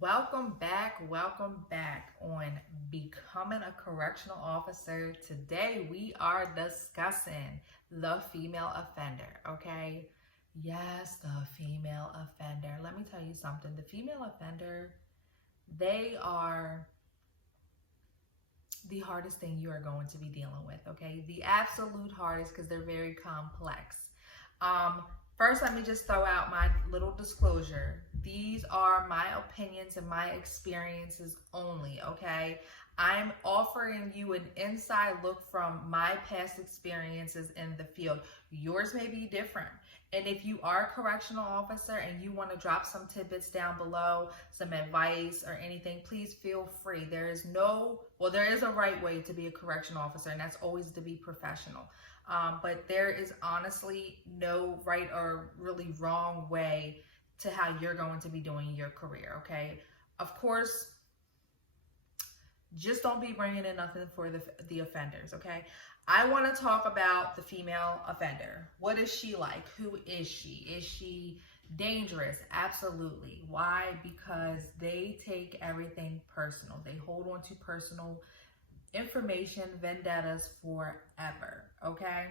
Welcome back on Becoming a Correctional Officer. Today we are discussing the female offender, okay? Yes, the female offender. Let me tell you something. The female offender, they are the hardest thing you are going to be dealing with, okay? The absolute hardest because they're very complex. Um, First, let me just throw out my little disclosure. These are my opinions and my experiences only, okay? I'm offering you an inside look from my past experiences in the field. Yours may be different. And if you are a correctional officer and you want to drop some tidbits down below, some advice or anything, please feel free. There is a right way to be a correctional officer, and that's always to be professional. But there is honestly no right or really wrong way to how you're going to be doing your career, okay? Of course, just don't be bringing in nothing for the offenders, okay? I want to talk about the female offender. What is she like? Who is she? Is she dangerous? Absolutely. Why? Because they take everything personal. They hold on to personal information, vendettas forever, okay?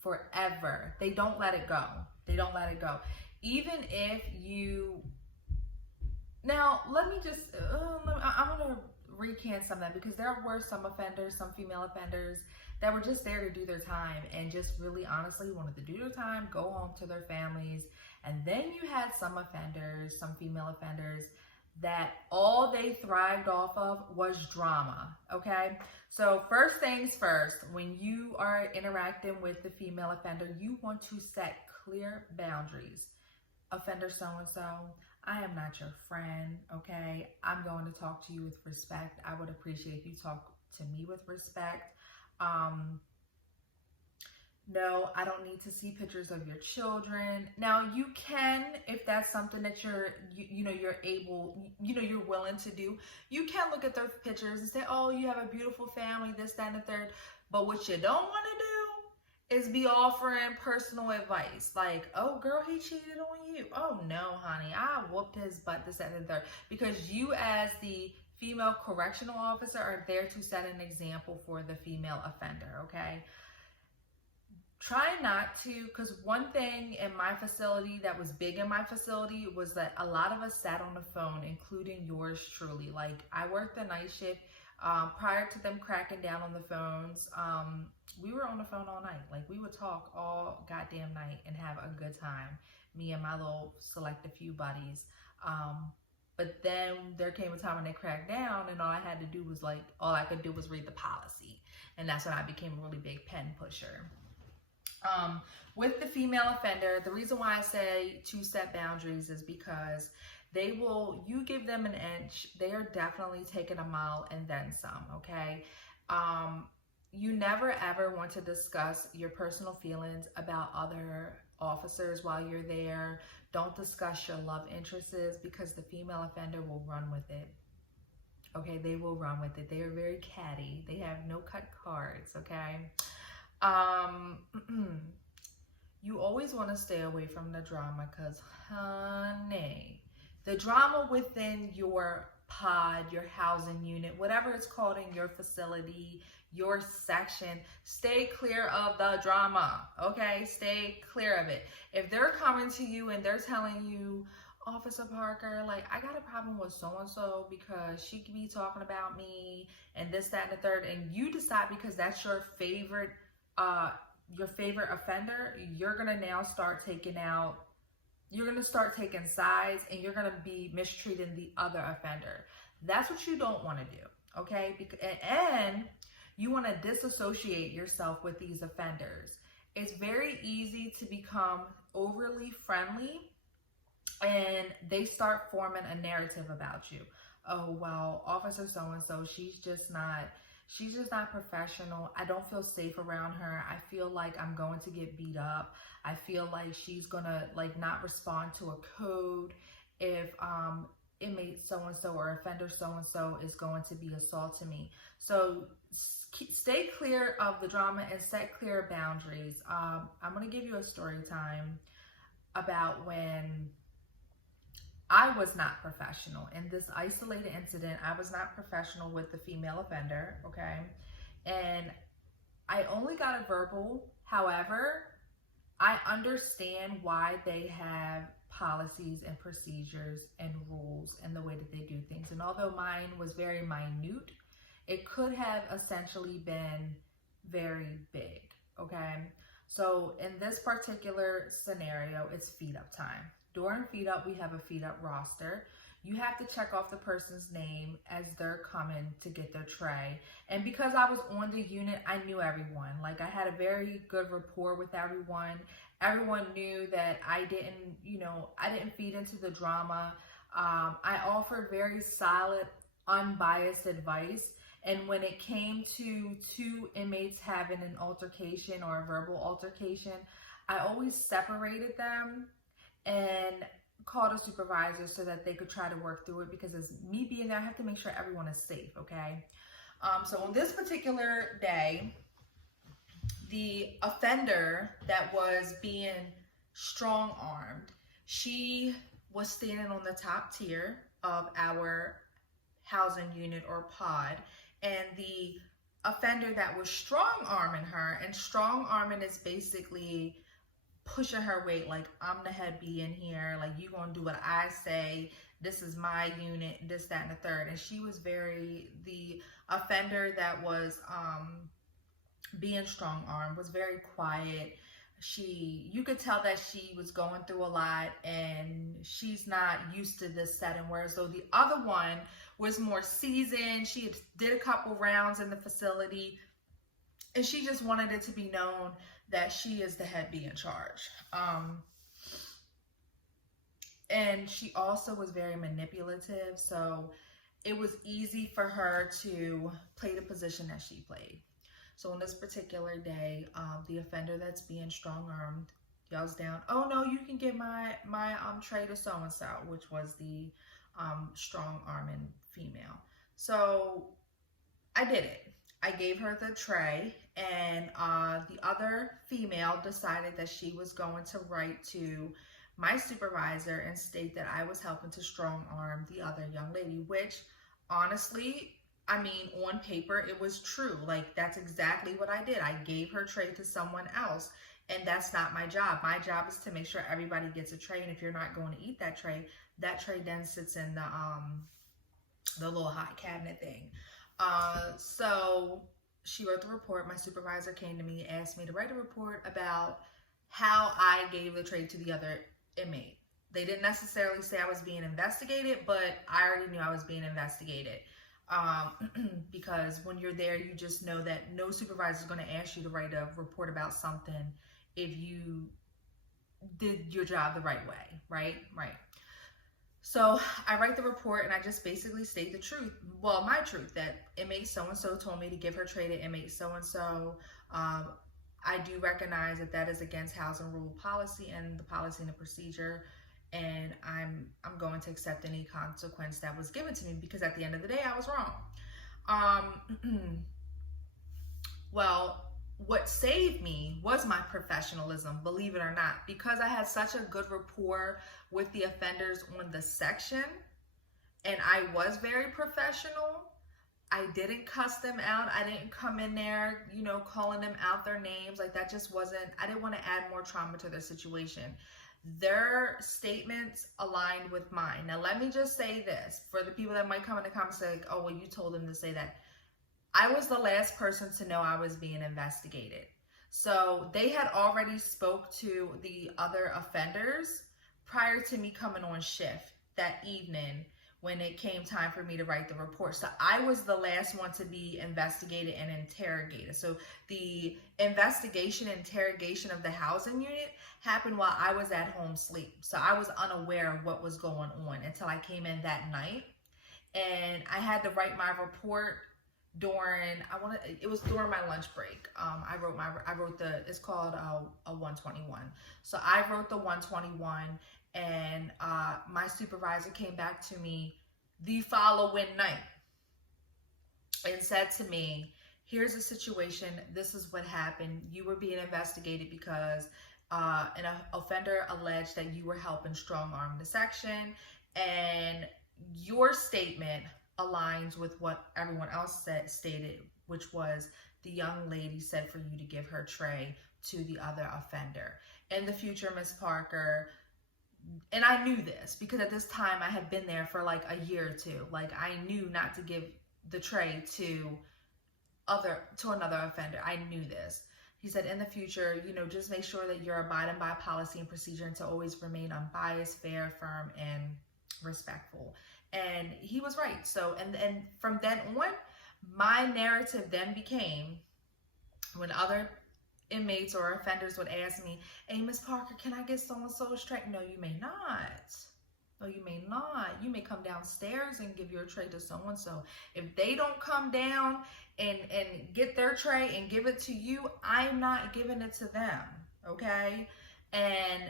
Forever. They don't let it go. They don't let it go. Even if you... Now, let me just... I'm going to recant some of that because there were some offenders, some female offenders that were just there to do their time and just really honestly wanted to do their time, go home to their families. And then you had some offenders, some female offenders, that all they thrived off of was drama, okay? So first things first, when you are interacting with the female offender, you want to set clear boundaries. Offender so-and-so, I am not your friend, okay? I'm going to talk to you with respect. I would appreciate if you talk to me with respect. No, I don't need to see pictures of your children. Now, you can, if that's something that you're willing to do, you can look at their pictures and say, oh, you have a beautiful family, this, that, and the third. But what you don't want to do is be offering personal advice. Like, oh, girl, he cheated on you. Oh, no, honey, I whooped his butt, this, that, and the third. Because you as the female correctional officer are there to set an example for the female offender, okay? Try not to, because one thing in my facility that was big in my facility was that a lot of us sat on the phone, including yours truly. Like, I worked the night shift. Prior to them cracking down on the phones, we were on the phone all night. Like, we would talk all goddamn night and have a good time. Me and my little select a few buddies. But then there came a time when they cracked down and all I could do was read the policy. And that's when I became a really big pen pusher. With the female offender, the reason why I say to set boundaries is because you give them an inch, they are definitely taking a mile and then some, okay? You never ever want to discuss your personal feelings about other officers while you're there. Don't discuss your love interests because the female offender will run with it. Okay, they will run with it. They are very catty. They have no cut cards, okay? You always want to stay away from the drama because, honey, the drama within your pod, your housing unit, whatever it's called in your facility, your section, stay clear of the drama, okay? Stay clear of it. If they're coming to you and they're telling you, Officer Parker, like, I got a problem with so-and-so because she could be talking about me and this, that, and the third, and you decide because that's your favorite offender, you're going to now start taking sides and you're going to be mistreating the other offender. That's what you don't want to do, okay? And you want to disassociate yourself with these offenders. It's very easy to become overly friendly and they start forming a narrative about you. Oh, well, Officer so-and-so, she's just not professional. I don't feel safe around her. I feel like I'm going to get beat up. I feel like she's gonna not respond to a code if inmate so-and-so or offender so-and-so is going to be assaulting me. So stay clear of the drama and set clear boundaries. I'm gonna give you a story time about when I I was not professional. In this isolated incident, I was not professional with the female offender, okay? And I only got a verbal. However, I understand why they have policies and procedures and rules and the way that they do things. And although mine was very minute, it could have essentially been very big, okay? So in this particular scenario, it's feed up time. During feed up, we have a feed up roster. You have to check off the person's name as they're coming to get their tray. And because I was on the unit, I knew everyone. Like, I had a very good rapport with everyone. Everyone knew that I didn't feed into the drama. I offered very solid, unbiased advice. And when it came to two inmates having an altercation or a verbal altercation, I always separated them and called a supervisor so that they could try to work through it, because as me being there, I have to make sure everyone is safe, okay? So on this particular day, the offender that was being strong-armed, she was standing on the top tier of our housing unit or pod, and the offender that was strong-arming her, and strong-arming is basically pushing her weight, like, I'm the head B in here, like, you gonna do what I say, this is my unit, this, that, and the third. And she was the offender that was being strong-armed was very quiet. You could tell that she was going through a lot, and she's not used to this setting, whereas though the other one was more seasoned. She did a couple rounds in the facility, and she just wanted it to be known that she is the head B in charge. And she also was very manipulative, so it was easy for her to play the position that she played. So on this particular day, the offender that's being strong-armed yells down, "Oh no, you can get my tray to so-and-so," which was the strong-arming female. So I did it. I gave her the tray, and the other female decided that she was going to write to my supervisor and state that I was helping to strong-arm the other young lady, which honestly, I mean, on paper, it was true. Like, that's exactly what I did. I gave her tray to someone else, and that's not my job. My job is to make sure everybody gets a tray, and if you're not going to eat that tray then sits in the little hot cabinet thing. So she wrote the report. My supervisor came to me, asked me to write a report about how I gave the tray to the other inmate. They didn't necessarily say I was being investigated, but I already knew I was being investigated. Because when you're there, you just know that no supervisor is going to ask you to write a report about something if you did your job the right way, right? So I write the report, and I just basically state the truth. Well, my truth, that inmate so-and-so told me to give her tray to inmate so-and-so. I do recognize that is against housing rule policy and the policy and the procedure, and I'm going to accept any consequence that was given to me, because at the end of the day, I was wrong. Well, what saved me was my professionalism, believe it or not, because I had such a good rapport with the offenders on the section, and I was very professional. I didn't cuss them out. I didn't come in there, calling them out their names. Like, that just wasn't, I didn't want to add more trauma to their situation. Their statements aligned with mine. Now, let me just say this for the people that might come in the comments and say, "Oh, well, you told them to say that." I was the last person to know I was being investigated. So they had already spoke to the other offenders prior to me coming on shift that evening when it came time for me to write the report. So I was the last one to be investigated and interrogated. So the investigation and interrogation of the housing unit happened while I was at home sleep. So I was unaware of what was going on until I came in that night. And I had to write my report it was during my lunch break. It's called a 121. So I wrote the 121, and my supervisor came back to me the following night and said to me, "Here's the situation. This is what happened. You were being investigated because an offender alleged that you were helping strong arm the section, and your statement aligns with what everyone else stated, which was the young lady said for you to give her tray to the other offender. In the future, Miss Parker, and I knew this because at this time I had been there for like a year or two. Like, I knew not to give the tray to another offender. I knew this. He said, in the future, just make sure that you're abiding by policy and procedure and to always remain unbiased, fair, firm, and respectful. And he was right. So, and from then on, my narrative then became, when other inmates or offenders would ask me, hey, Miss Parker, can I get so-and-so's tray? No, you may not. No, you may not. You may come downstairs and give your tray to so-and-so. If they don't come down and get their tray and give it to you, I'm not giving it to them, okay? And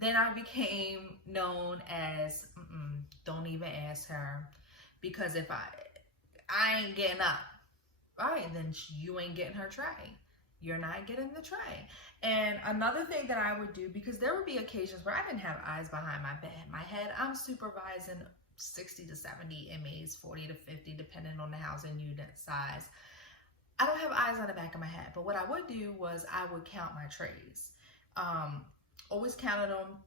then I became known as, don't even ask her, because if I ain't getting up, right, then you ain't getting her tray. You're not getting the tray. And another thing that I would do, because there would be occasions where I didn't have eyes behind my head. I'm supervising 60 to 70 inmates, 40 to 50, depending on the housing unit size. I don't have eyes on the back of my head, but what I would do was I would count my trays. Always counted them,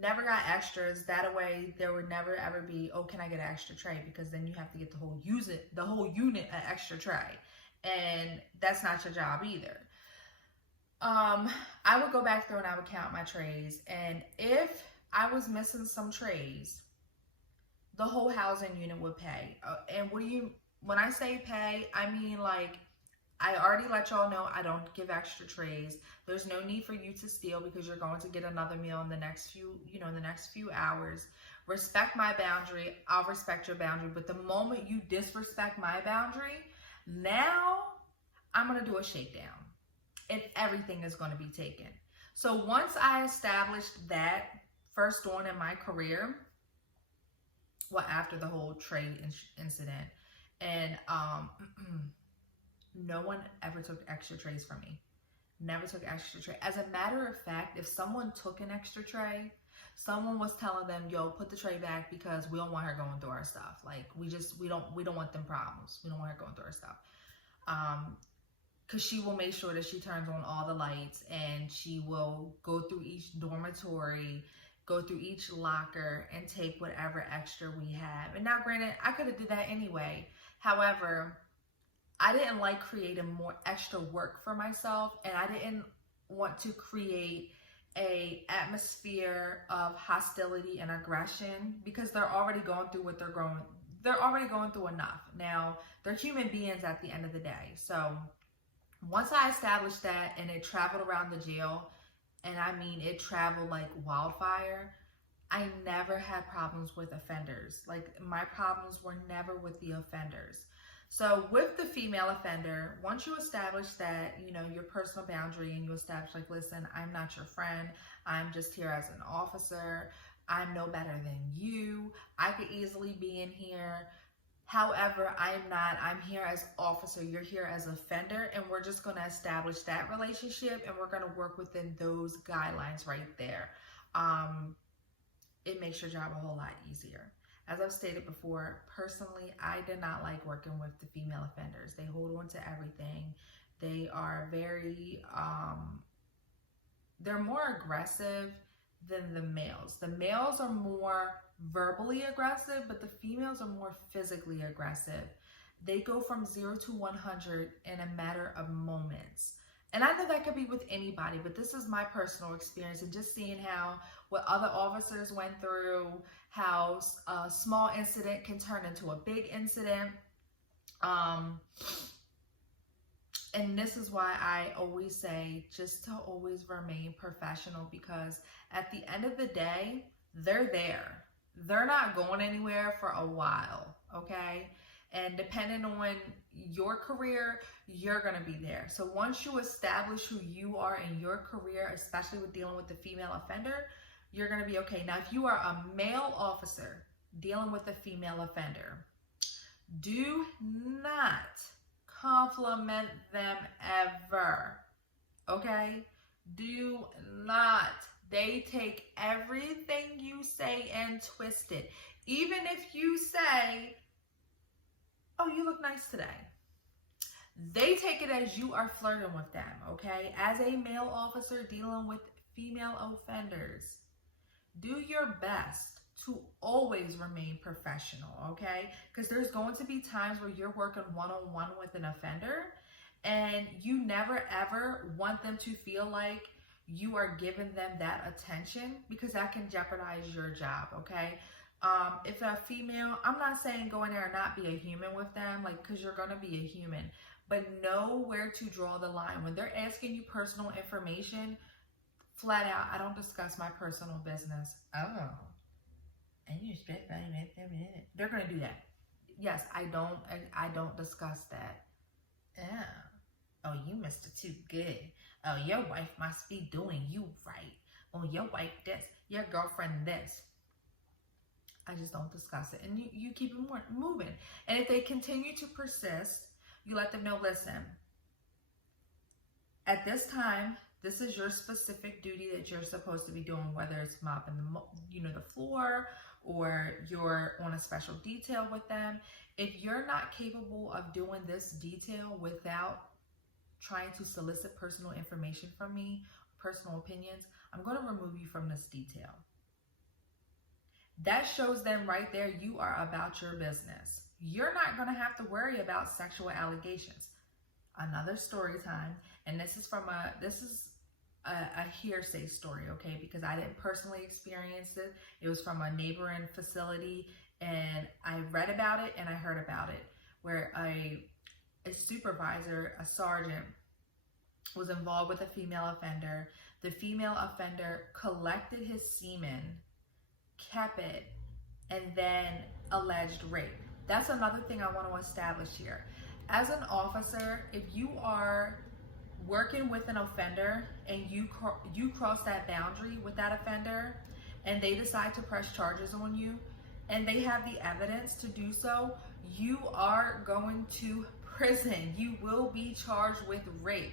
never got extras. That way there would never ever be, oh, can I get an extra tray? Because then you have to get the whole unit an extra tray. And that's not your job either. I would go back through and I would count my trays. And if I was missing some trays, the whole housing unit would pay. And when I say pay, I mean, like, I already let y'all know I don't give extra trays. There's no need for you to steal because you're going to get another meal in the next few hours. Respect my boundary. I'll respect your boundary. But the moment you disrespect my boundary, now I'm going to do a shakedown and everything is going to be taken. So once I established that first on in my career, well, after the whole tray incident, and no one ever took extra trays from me. Never took extra tray. As a matter of fact, if someone took an extra tray, someone was telling them, yo, put the tray back because we don't want her going through our stuff. Like, we don't want them problems. We don't want her going through our stuff. Because she will make sure that she turns on all the lights and she will go through each dormitory, go through each locker and take whatever extra we have. And now, granted, I could have did that anyway. However, I didn't like creating more extra work for myself, and I didn't want to create a atmosphere of hostility and aggression because they're already going through what they're already going through enough. Now, they're human beings at the end of the day. So once I established that and it traveled around the jail, and I mean it traveled like wildfire, I never had problems with offenders. Like, my problems were never with the offenders. So with the female offender, once you establish that, your personal boundary, and you establish, like, listen, I'm not your friend. I'm just here as an officer. I'm no better than you. I could easily be in here. However, I'm not. I'm here as officer. You're here as offender. And we're just going to establish that relationship. And we're going to work within those guidelines right there. It makes your job a whole lot easier. As I've stated before, personally, I did not like working with the female offenders. They hold on to everything. They are very, they're more aggressive than the males. The males are more verbally aggressive, but the females are more physically aggressive. They go from 0 to 100 in a matter of moments. And I know that could be with anybody, but this is my personal experience, and just seeing what other officers went through, how a small incident can turn into a big incident. And this is why I always say just to always remain professional, because at the end of the day, they're there. They're not going anywhere for a while, okay? And depending on your career, you're going to be there. So once you establish who you are in your career, especially with dealing with the female offender, you're going to be okay. Now, if you are a male officer dealing with a female offender, do not compliment them ever, okay? Do not. They take everything you say and twist it. Even if you say, oh, you look nice today, they take it as you are flirting with them, okay? As a male officer dealing with female offenders, do your best to always remain professional, okay? Because there's going to be times where you're working one-on-one with an offender and you never ever want them to feel like you are giving them that attention, because that can jeopardize your job, okay? If a female, I'm not saying go in there and not be a human with them, like, because you're going to be a human, but know where to draw the line. When they're asking you personal information, flat out, I don't discuss my personal business. Oh, and you strip by minute. They're going to do that. Yes, I don't discuss that. Oh, you Mr. Too Good. Oh, your wife must be doing you right. Oh, your wife this, your girlfriend this. I just don't discuss it. And you keep it moving. And if they continue to persist, you let them know, listen, at this time, this is your specific duty that you're supposed to be doing, whether it's mopping the floor, or you're on a special detail with them. If you're not capable of doing this detail without trying to solicit personal information from me, personal opinions, I'm going to remove you from this detail. That shows them right there you are about your business. You're not going to have to worry about sexual allegations. Another story time, and this is a hearsay story, okay? Because I didn't personally experience it. It was from a neighboring facility, and I read about it and I heard about it, where a supervisor, a sergeant, was involved with a female offender. The female offender collected his semen, kept it, and then alleged rape. That's another thing I want to establish here. As an officer, if you are working with an offender and you cross that boundary with that offender and they decide to press charges on you and they have the evidence to do so, you are going to prison. You will be charged with rape.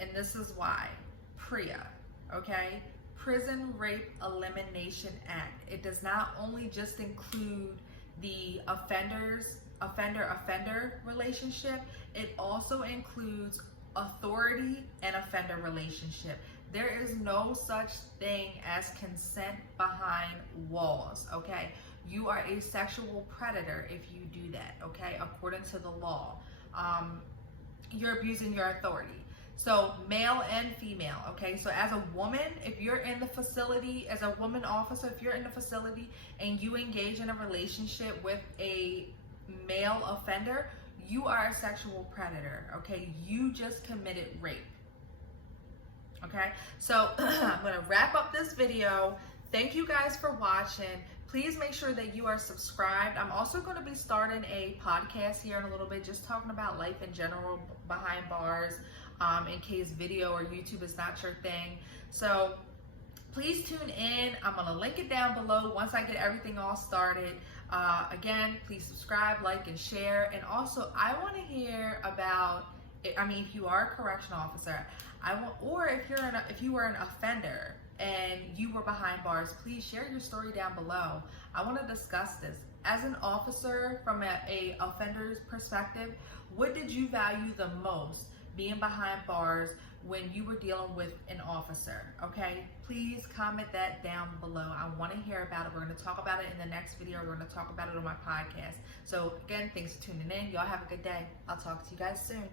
And this is why. PREA, okay? Prison Rape Elimination Act. It does not only just include the offender-offender relationship, it also includes authority and offender relationship. There is no such thing as consent behind walls, okay? You are a sexual predator if you do that, okay? According to the law. You're abusing your authority. So male and female, okay? So as a woman, if you're in the facility, as a woman officer, if you're in the facility and you engage in a relationship with a male offender, you are a sexual predator, okay? You just committed rape, okay? So I'm gonna wrap up this video. Thank you guys for watching. Please make sure that you are subscribed. I'm also gonna be starting a podcast here in a little bit, just talking about life in general behind bars, in case video or YouTube is not your thing. So please tune in. I'm gonna link it down below once I get everything all started. Again, please subscribe, like, and share. And also, I want to hear about, if you are a correctional officer, or if you were an offender and you were behind bars, please share your story down below. I want to discuss this. As an officer, from a offender's perspective, what did you value the most being behind bars when you were dealing with an officer, okay? Please comment that down below. I want to hear about it. We're going to talk about it in the next video. We're going to talk about it on my podcast. So again, thanks for tuning in. Y'all have a good day. I'll talk to you guys soon.